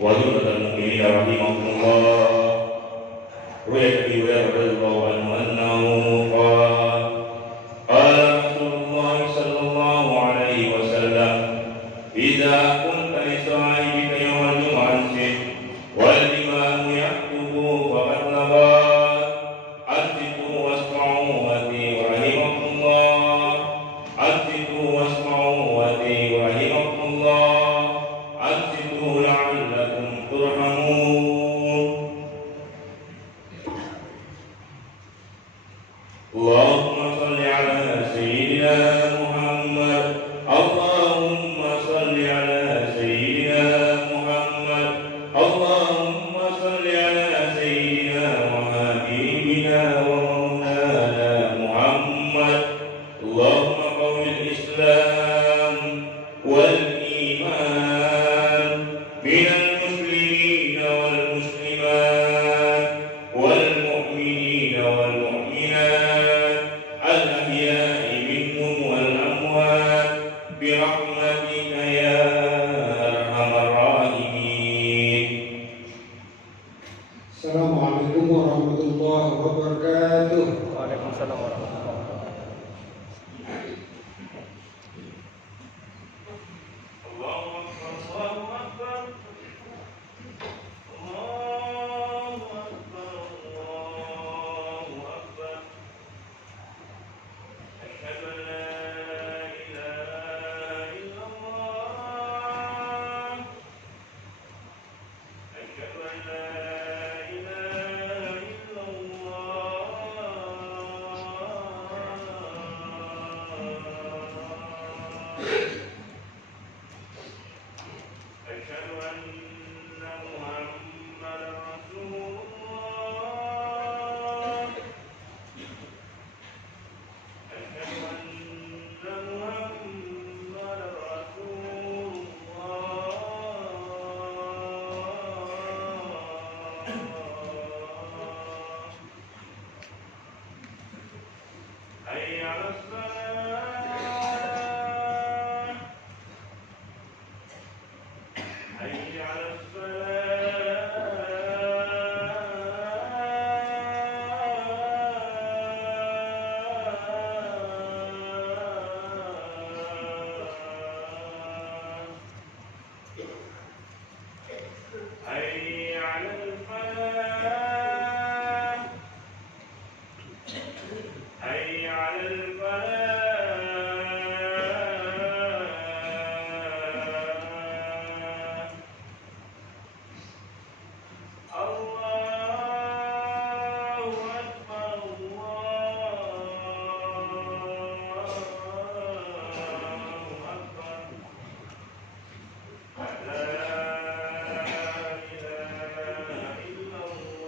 وجملة المؤمنين رحمهم الله. روي أبي هريرة رضي الله عنه أنه قال قال رسول الله صلى الله عليه وسلم: إذا قلت لصاحبك يوم الجمعة والإمام يخطب فقد نبات أنصتوا واسمعوا وأطيعوا رحمكم الله. أنصتوا واسمعوا وأطيعوا رحمكم الله. أنصتوا لعلكم ترحمون. اللهم صل على سيدنا محمد. اللهم صل على سيدنا محمد. اللهم صل على سيدنا وحبيبنا ومولانا محمد. اللهم قوي الإسلام والإيمان من المسلمين والمسلمات والمؤمنين والمؤمنات الأحياء منهم والأموات برحمتك يا أرحم الراحمين. Assalamualaikum warahmatullahi wabarakatuh. Waalaikumsalam warahmatullahi wabarakatuh. Allahu Akbar, Allahu Akbar, Allahu Akbar, Allahu Akbar. Asyhadu an la ilaha illallah. Asyhadu an la ilaha illallah. أشهد أن محمدا رسول الله. أشهد أن محمدا رسول الله. حي على الصلاة. حي على الصلاة. حي على الفلاح. حي على الفلاح. الله أكبر، الله أكبر. لا إله إلا الله.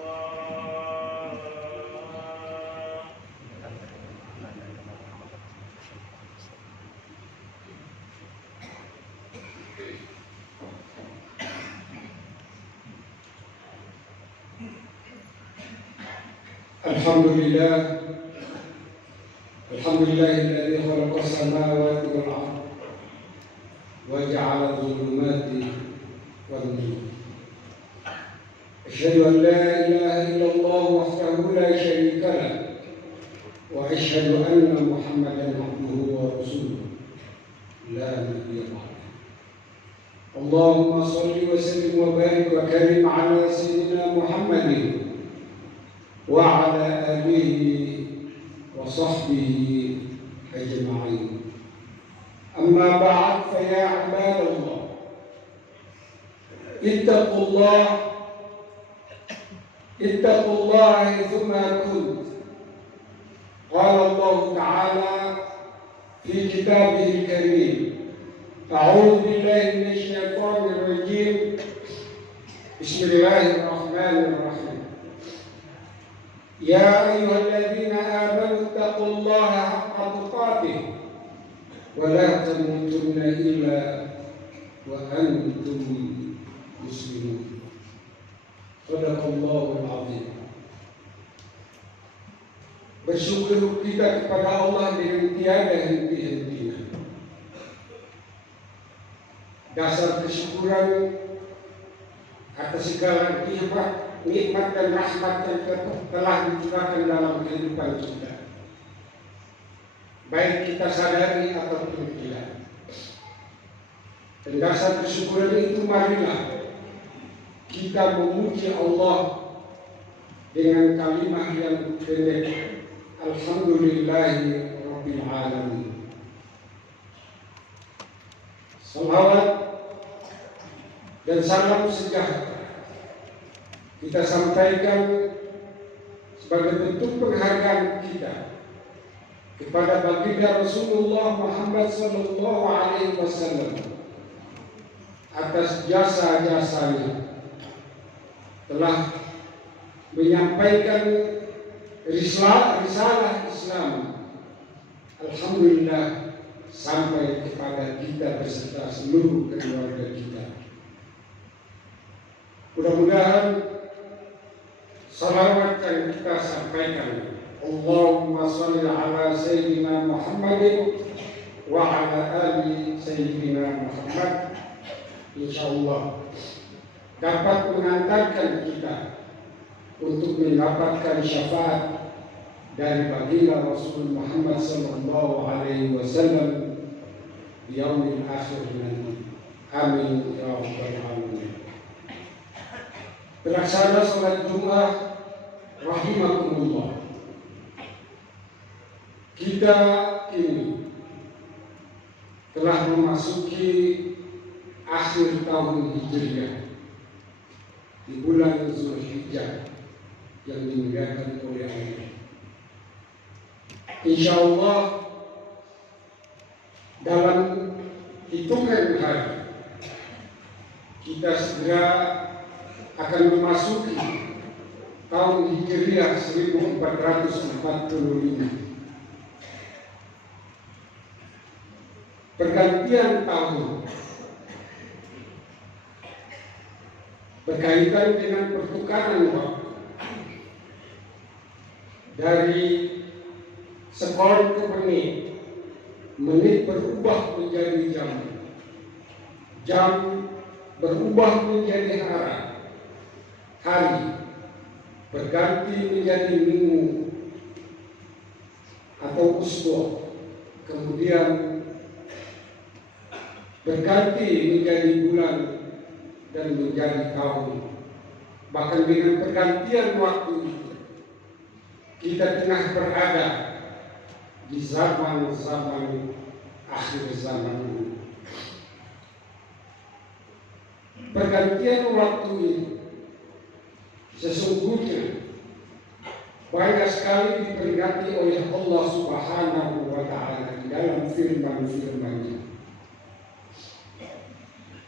Alhamdulillah. Alhamdulillahilladzi khalaqa as-samawati wal ardh wa ja'ala adh-dhulumati wan nur. Asyhadu an la ilaha illallah wahdahu la syarika lah wa asyhadu anna Muhammadan abduhu wa rasuluh la nabiyya ba'dahu. Allahumma shalli wa sallim wa barik wa karim ala sayyidina Muhammadin وعلى آله وصحبه أجمعين. أما بعد فيا عباد الله اتقوا الله حيثما كنت. قال الله تعالى في كتابه الكريم: أعوذ بالله من الشيطان الرجيم. بسم الله الرحمن الرحيم. يا أيها الذين آمنوا اتقوا الله حق تقاته ولا تموتن إلا وأنتم مسلمون. صدق الله العظيم. Bersyukur kita kepada Allah dengan tiada henti-hentinya. Dasar kesyukuran atas segala nikmat dan rahmat yang telah dicurahkan dalam kehidupan kita, baik kita sadari ataupun tidak. Dan dasar kesyukuran itu marilah kita memuji Allah dengan kalimat yang pendek, Alhamdulillahi Rabbil Alamin. Salawat dan salam sejahtera kita sampaikan sebagai bentuk penghargaan kita kepada baginda Rasulullah Muhammad sallallahu alaihi wasallam atas jasa-jasanya telah menyampaikan risalah Islam, alhamdulillah, sampai kepada kita beserta seluruh keluarga kita. Mudah-mudahan salawat yang kita sampaikan, Allahumma shalli ala Sayyidina Muhammadin wa ala ali Sayyidina Muhammad, insyaallah dapat mengantarkan kita untuk mendapatkan syafaat dari baginda Rasul Muhammad sallallahu alaihi wasallam di yaumil akhir nanti. Amin ya rabbal alamin. Terlaksana salat Jumat rahimakumullah. Kita ini telah memasuki akhir tahun Hijriah di bulan Zulhijjah yang dimuliakan oleh Allah. Insya Allah dalam hitungan hari kita segera akan memasuki tahun Hijriah 1445. Pergantian tahun berkaitan dengan pertukaran waktu dari sekon ke menit, menit berubah menjadi jam, jam berubah menjadi hari berganti menjadi minggu atau usbuh, kemudian berganti menjadi bulan dan menjadi tahun. Bahkan dengan pergantian waktu itu, kita tengah berada di zaman-zaman akhir zaman ini. Pergantian waktu ini sesungguhnya banyak sekali diperingati oleh Allah Subhanahu wa Ta'ala di dalam firman-firman-Nya.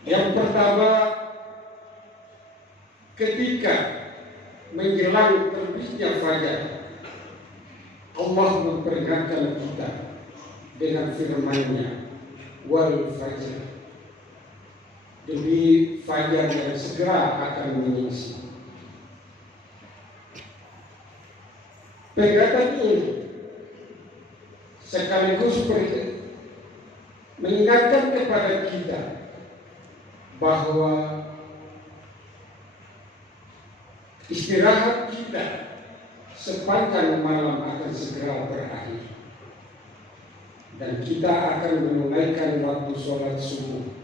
Yang pertama, ketika menjelang terbitnya fajar, Allah memperingatkan kita dengan firman-Nya, wal fajr, demi fajar yang segera akan menyingsing. Peringatan ini sekaligus mengingatkan kepada kita bahwa istirahat kita sepanjang malam akan segera berakhir dan kita akan menunaikan waktu sholat subuh.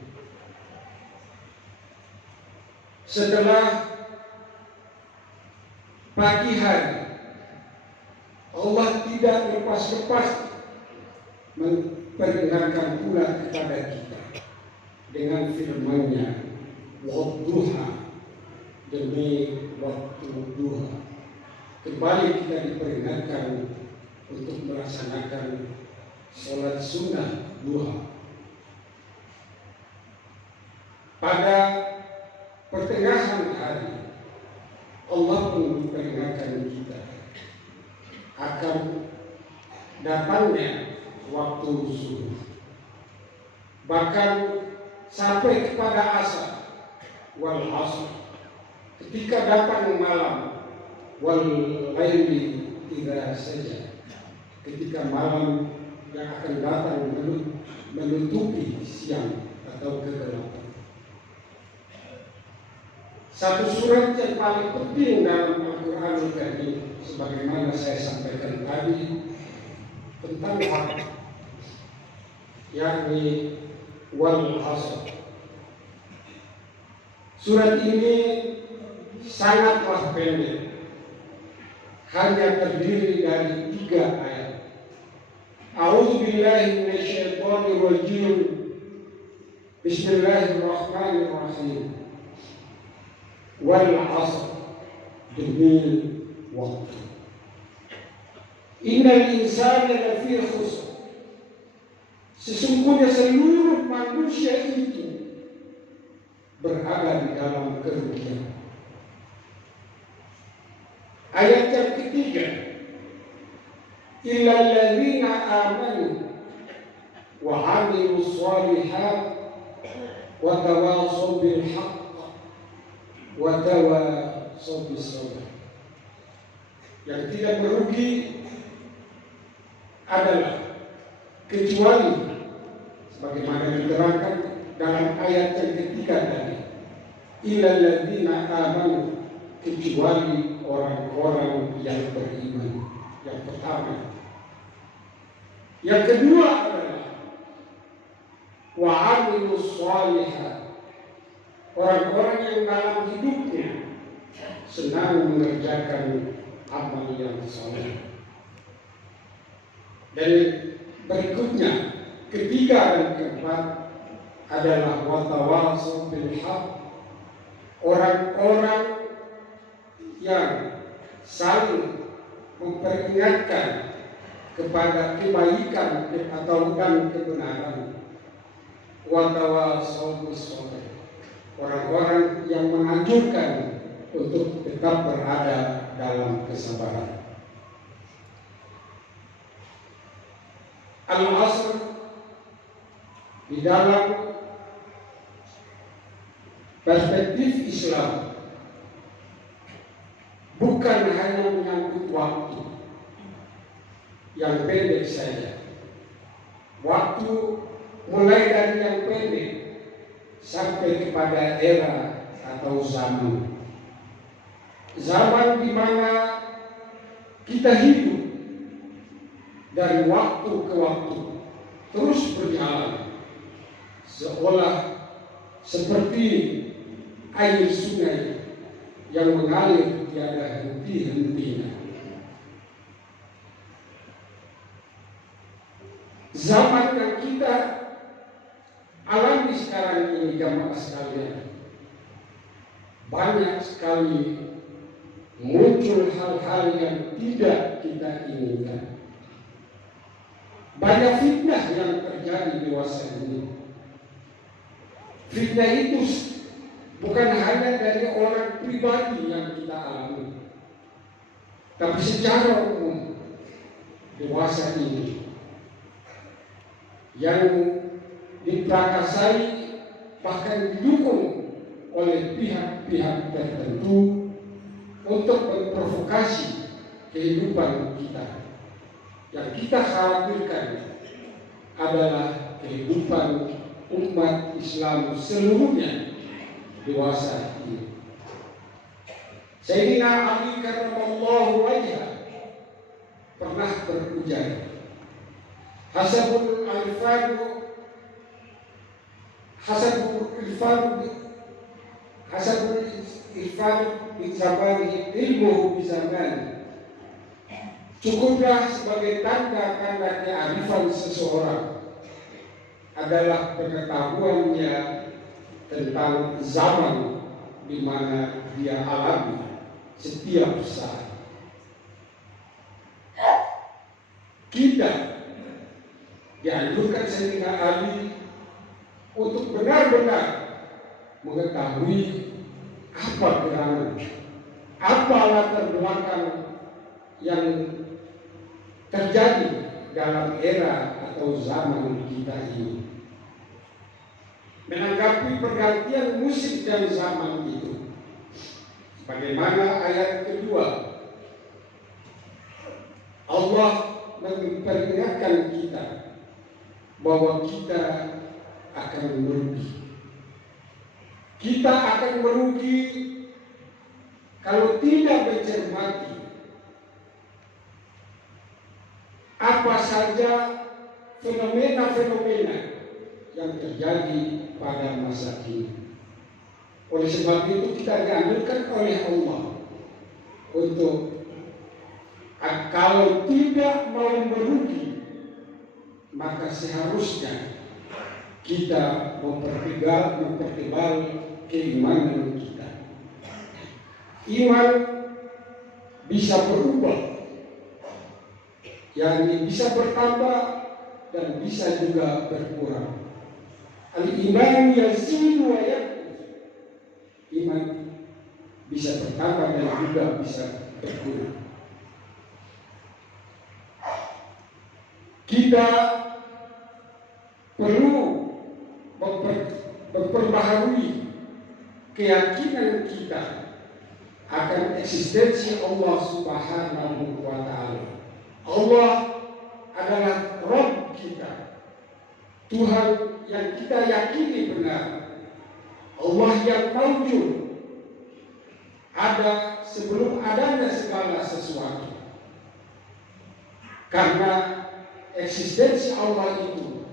Setelah pagi hari, Allah tidak lepas-lepas memperingatkan pula kepada kita dengan firman-Nya, wadduha, demi waktu duha. Kembali kita diperingatkan untuk melaksanakan sholat sunnah duha. Pada pertengahan hari, Allah pun memperingatkan kita akan datangnya waktu zuhur. Bahkan sampai kepada asar, wal asr, ketika datang malam, wal laili idza saja, ketika malam yang akan datang menutupi siang atau kegelapan. Satu surat yang paling penting dalam Al-Quran Karim, sebagaimana saya sampaikan tadi, tentang hak, yakni wal asr. Surat ini sangatlah pendek, hanya terdiri dari 3 ayat. A'udzu billahi minasyaitonir rajim. Bismillahirrahmanirrahim. Wal asr, demi waktu. Innal insana lafi khusr. Sesungguhnya seluruh manusia itu berada di dalam kerugian. Ayat yang ketiga, illal ladzina amanu wa 'amilus shalihat wa tawashaw bil haqq wa tawashaw bis sabr. Yang tidak merugi adalah kecuali sebagaimana diterangkan dalam ayat yang ketiga tadi, illal ladzina amanu, kecuali orang-orang yang beriman. Yang pertama. Yang kedua adalah wa 'amilus shalihat, orang-orang yang dalam hidupnya senang mengerjakan amal yang saleh. Dan berikutnya, ketiga dan keempat adalah wa tawashaw bil haqq, orang-orang yang saling memperingatkan kepada kebaikan atau dan kebenaran. Wa tawashaw bis sabr, orang-orang yang menganjurkan untuk tetap berada dalam kesabaran. Al-asr di dalam perspektif Islam bukan hanya menyangkut waktu yang pendek saja. Waktu mulai dari yang pendek sampai kepada era atau zaman. Zaman di mana kita hidup dari waktu ke waktu terus berjalan, seolah seperti air sungai yang mengalir tiada henti-hentinya. Zaman yang kita alami sekarang ini, jamaah sekalian, banyak sekali muncul hal-hal yang tidak kita inginkan. Banyak fitnah yang terjadi di masa ini. Fitnah itu bukan hanya dari orang pribadi yang kita alami, tapi secara umum di masa ini yang diprakarsai bahkan didukung oleh pihak-pihak tertentu untuk memprovokasi kehidupan kita. Yang kita khawatirkan adalah kehidupan umat Islam seluruhnya di masa ini. Sayyidina Ali karramallahu wajhah pernah berujar, Hasabul irfan bi zamani ilmuhu bi zamani. Cukuplah sebagai tanda-tanda kearifan seseorang adalah pengetahuannya tentang zaman di mana dia alami setiap saat. Kita dianjurkan Sayyidina Ali untuk benar-benar mengetahui apa gerangan, apa latar belakang yang terjadi dalam era atau zaman kita ini. Menanggapi pergantian musim dan zaman itu, bagaimana ayat kedua, Allah memperingatkan kita bahwa kita akan merugi. Kita akan merugi kalau tidak mencermati apa saja fenomena-fenomena yang terjadi pada masa kini. Oleh sebab itu kita dianjurkan oleh Allah untuk kalau tidak mau merugi, maka seharusnya kita mempertebal keimanan kita. Iman bisa berubah, yakni bisa bertambah dan bisa juga berkurang. Al-iman yazidu wa yanqus. Iman bisa bertambah dan juga bisa berkurang. Kita perlu memperbaharui keyakinan kita akan eksistensi Allah Subhanahu wa Ta'ala. Allah adalah Rabb kita, Tuhan yang kita yakini benar, Allah yang maujud, ada sebelum adanya segala sesuatu. Karena eksistensi Allah itu,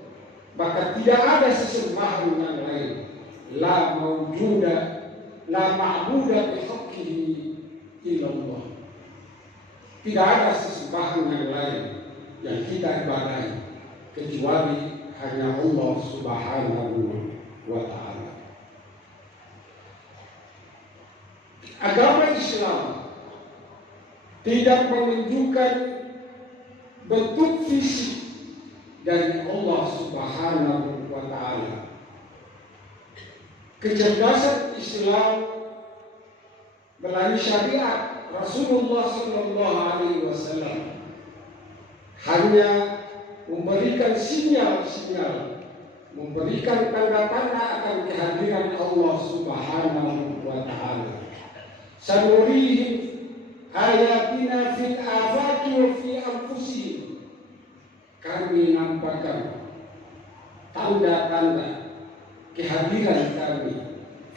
maka tidak ada sesembahan yang lain. La mawjuda, la ma'buda bihaqqihi illallah. Tidak ada sesembahan yang lain yang kita ibadahi kecuali hanya Allah Subhanahu wa Ta'ala. Agama Islam tidak menunjukkan bentuk fisik dari Allah Subhanahu wa Ta'ala. Kecerdasan Islam melalui syariat Rasulullah Sallallahu Alaihi Wasallam hanya memberikan sinyal-sinyal, memberikan tanda-tanda akan kehadiran Allah Subhanahu wa Ta'ala. Sanurihim ayatina fil afaqi wa fi anfusihim. Kami nampakkan tanda-tanda kehadiran kami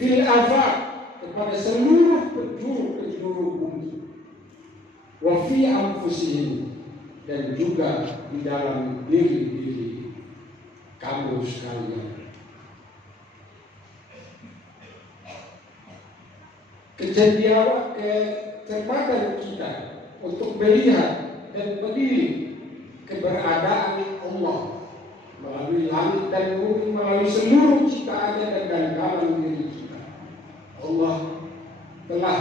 fil afaq, kepada seluruh penjuru bumi, wa fi anfusihim, dan juga di dalam diri kamu sekalian. Kecerdasan kita untuk melihat dan berdiri keberadaan Allah melalui langit dan bumi, melalui seluruh ciptaannya dan dalam diri kita. Allah telah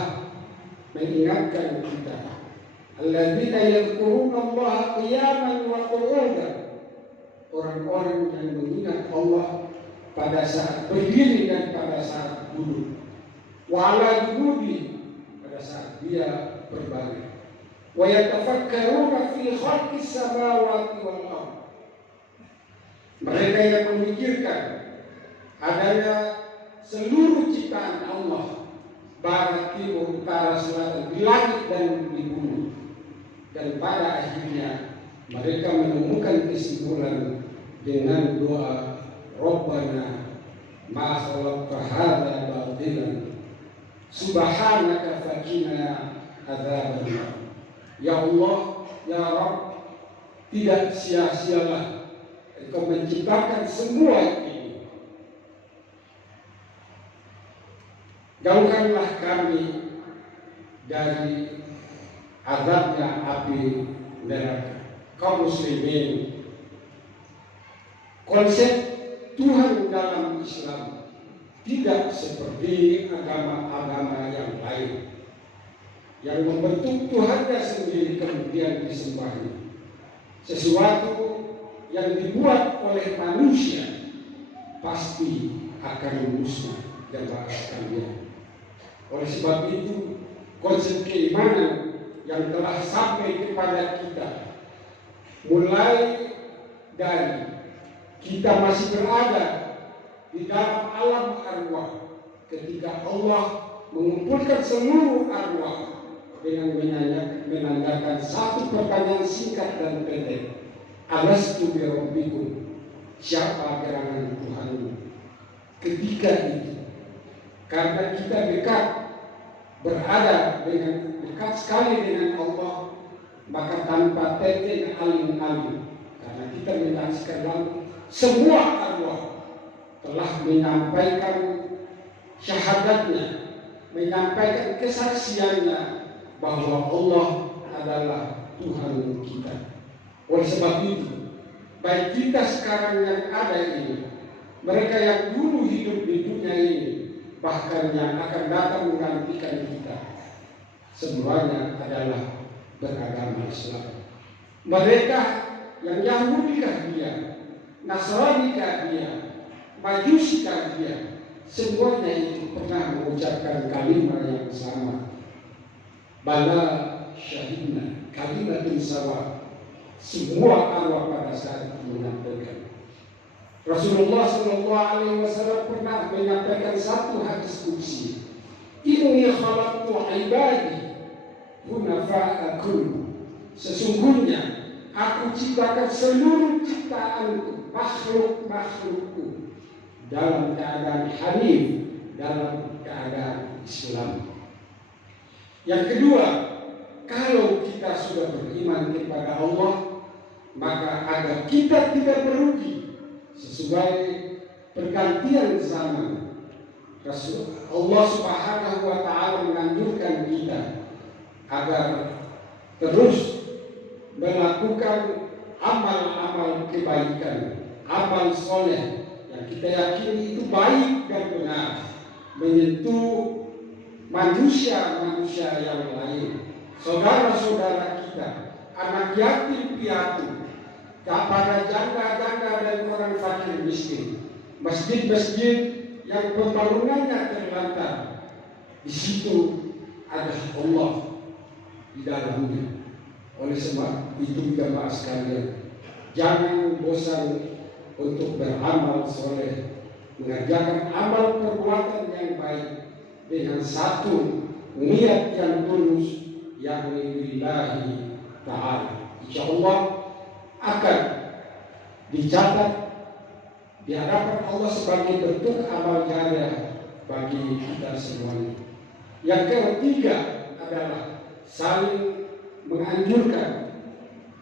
mengingatkan kita, alladzina yadhkuruna Allah qiyaman wa qu'udan, orang-orang yang mengingat Allah pada saat berdiri dan pada saat duduk, wa ala junudi, pada saat dia berbaring, wa yatafakkaruna fi khalqis samawati wal ardh, mereka yang memikirkan adanya seluruh ciptaan Allah, barat, timur, utara, selatan, di langit dan di bumi. Dan pada akhirnya mereka menemukan kesimpulan dengan doa, Rabbana ma khalaqta hadza batilan subhanaka faqina adzabannar. Ya Allah, ya Rabb, tidak sia-sialah Engkau menciptakan semua ini. Jauhkanlah kami dari azabnya api neraka. Kaum muslimin, konsep Tuhan dalam Islam tidak seperti agama-agama yang lain yang membentuk Tuhannya sendiri kemudian disembahnya. Sesuatu yang dibuat oleh manusia pasti akan musnah dan sekalian. Oleh sebab itu, konsep keimanan yang telah sampai kepada kita, mulai dari kita masih berada di dalam alam arwah, ketika Allah mengumpulkan seluruh arwah dengan menanyakan satu pertanyaan singkat dan pendek, alastu bi rabbikum, siapa gerangan Tuhanmu? Ketika itu, karena kita dekat berada dekat sekali dengan Allah, maka tanpa tete alim-alim, karena kita menyaksikan semua arwah telah menyampaikan syahadatnya, menyampaikan kesaksiannya bahwa Allah adalah Tuhan kita. Oleh sebab itu, baik kita sekarang yang ada ini, mereka yang dulu hidup di dunia ini, bahkan yang akan datang menggantikan kita, semuanya adalah beragama Islam. Mereka yang Yahudi-kah dia, Nasrani-kah dia, Majusi-kah dia, semuanya itu pernah mengucapkan kalimat yang sama. Bala syahidna, kalimatun sawa. Semua arwah pada saat itu menyampaikan. Rasulullah SAW pernah menyampaikan satu hadis qudsi. Inni khalaqtu ibadi hunafa'akum. Sesungguhnya aku ciptakan seluruh ciptaanku, makhluk-makhlukku, dalam keadaan hanif, dalam keadaan Islam. Yang kedua, kalau kita sudah beriman kepada Allah, maka agar kita tidak merugi sesuai pergantian zaman, Allah Subhanahu wa Ta'ala menganjurkan kita agar terus melakukan amal-amal kebaikan, amal soleh yang kita yakini itu baik dan benar, menyentuh manusia-manusia yang lain, saudara-saudara kita, anak yatim piatu, kepada janda-janda dan orang fakir miskin, masjid-masjid yang pembangunannya terlantar, di situ ada Allah di dalamnya. Oleh sebab itu jemaah sekalian, jangan bosan untuk beramal soleh, mengerjakan amal perbuatan yang baik dengan satu niat yang tulus, yakni lillahi ta'ala. Insyaallah akan dicatat di hadapan Allah sebagai bentuk amal jariah bagi kita semuanya. Yang ketiga adalah saling menganjurkan,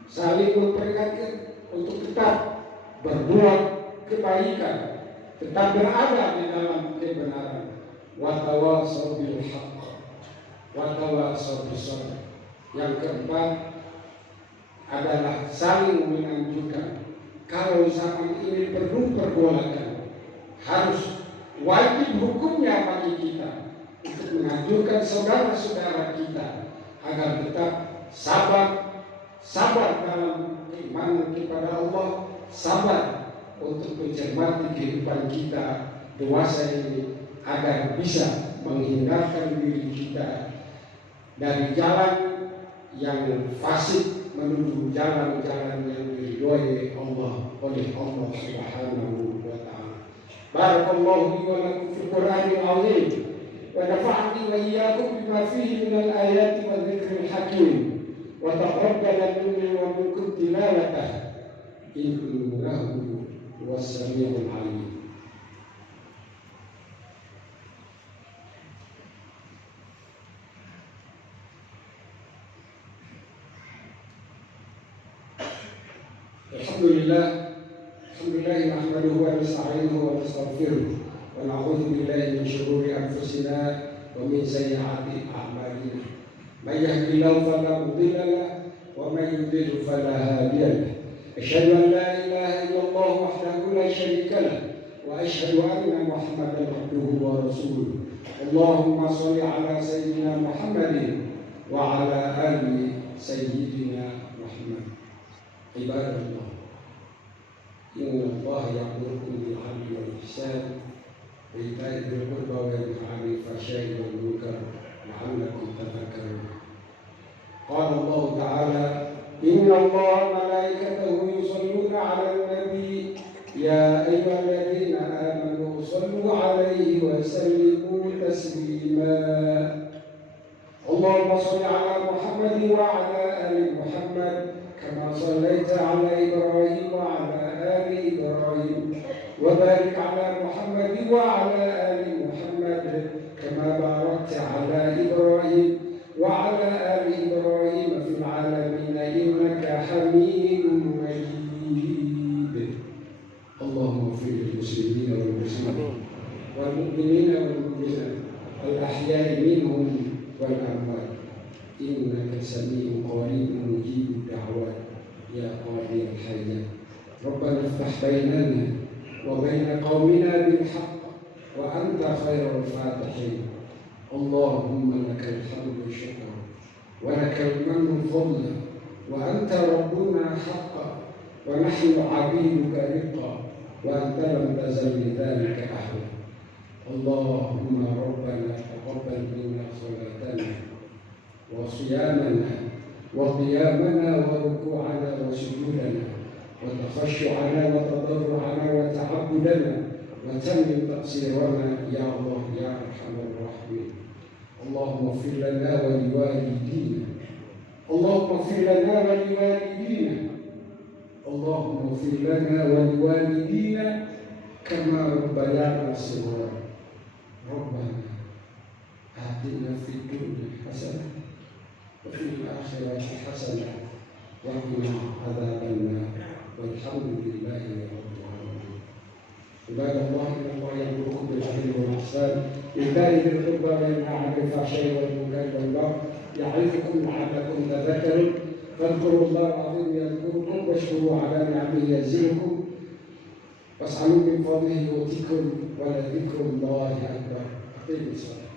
saling memperingatkan untuk tetap berbuat kebaikan, tetap berada di dalam kebenaran. Wa tawassaw bil haqq wa tawassaw bis sabr. Yang keempat adalah saling menganjurkan. Kalau zaman ini perlu pergolakan, harus wajib hukumnya bagi kita untuk menganjurkan saudara-saudara kita agar tetap sabar dalam iman kepada Allah, sabar untuk mencermati kehidupan kita dewasa ini agar bisa menghindarkan diri kita dari jalan yang fasik menuju jalan-jalan yang diridhoi Allah oleh Allah Subhanahu wa Ta'ala. Barakallahu li wa lakum fil Qur'anil 'azim wa nafa'ani wa iyyakum bima fihi minal ayati wa dzikril hakim wa taqabbala minni wa minkum tilawatahu innahu huwas samiul 'alim. Alhamdulillah nahmaduhu wa nasta'inuhu wa nastaghfiruh wa na'udzu billahi min shururi anfusina wa min sayyiati a'malina. May yahdihillahu fala mudilla lahu wa may yudlil fala hadiya lahu. Asyhadu an la ilaha illallah wahdahu la syarika lahu wa asyhadu anna Muhammadan abduhu wa rasuluh. Allahumma shalli ala sayyidina Muhammadin wa ala ali sayyidina Muhammad. Ibadallah, inna Allah ya'murukum bil 'adli wal ihsan wa ita'i dzil qurba wa yanha 'anil fahsya'i wal munkar la'allakum tadhakkarun. Qala Allah ta'ala, inna Allah wa malaikatahu yusholluna 'alan nabi ya ayyuhalladzina amanu shallu 'alaihi wa sallimu taslima. Allahumma shalli 'ala Muhammadin wa 'ala ali Muhammad كما صليت على إبراهيم وعلى آل إبراهيم وبارك على محمد وعلى آل محمد كما باركت على إبراهيم المسلمين والمؤمنين والمؤمنات الأحياء منهم والأموات إنك سميع قريب مجيب الدعوات يا قاضي الحياة. ربنا افتح بيننا وبين قومنا بالحق وأنت خير الفاتحين. اللهم لك الحمد شكرا ولك المن فضلا وأنت ربنا حقا ونحن عبيدك رقا وأنت لم تزل لذلك أهلا. اللهم ربنا تقبل منا صلاتنا وصيامنا وقيامنا وركوعنا وسجودنا وتخشعنا وتضرعنا وتعبدنا وتمم تقصيرنا يا الله يا أرحم الراحمين. اللهم اغفر لنا ولوالدينا اللهم اغفر لنا ولوالدينا اللهم اغفر لنا ولوالدينا كما ربيانا صغارا. ربنا آتنا في الدنيا حسنة وفي الآخرة حسنة وقنا عذاب النار والحمد لله رب العالمين. عباد الله إن الله يأمركم بالعدل والإحسان وإيتاء ذي القربى وينهى عن الفحشاء والمنكر والبغي يعظكم لعلكم تذكرون. فاذكروا الله العظيم يذكركم واشكروا على نعمه يزدكم واسألوا من فضله يؤتكم ولذكر الله أكبر. أقيموا الصلاة.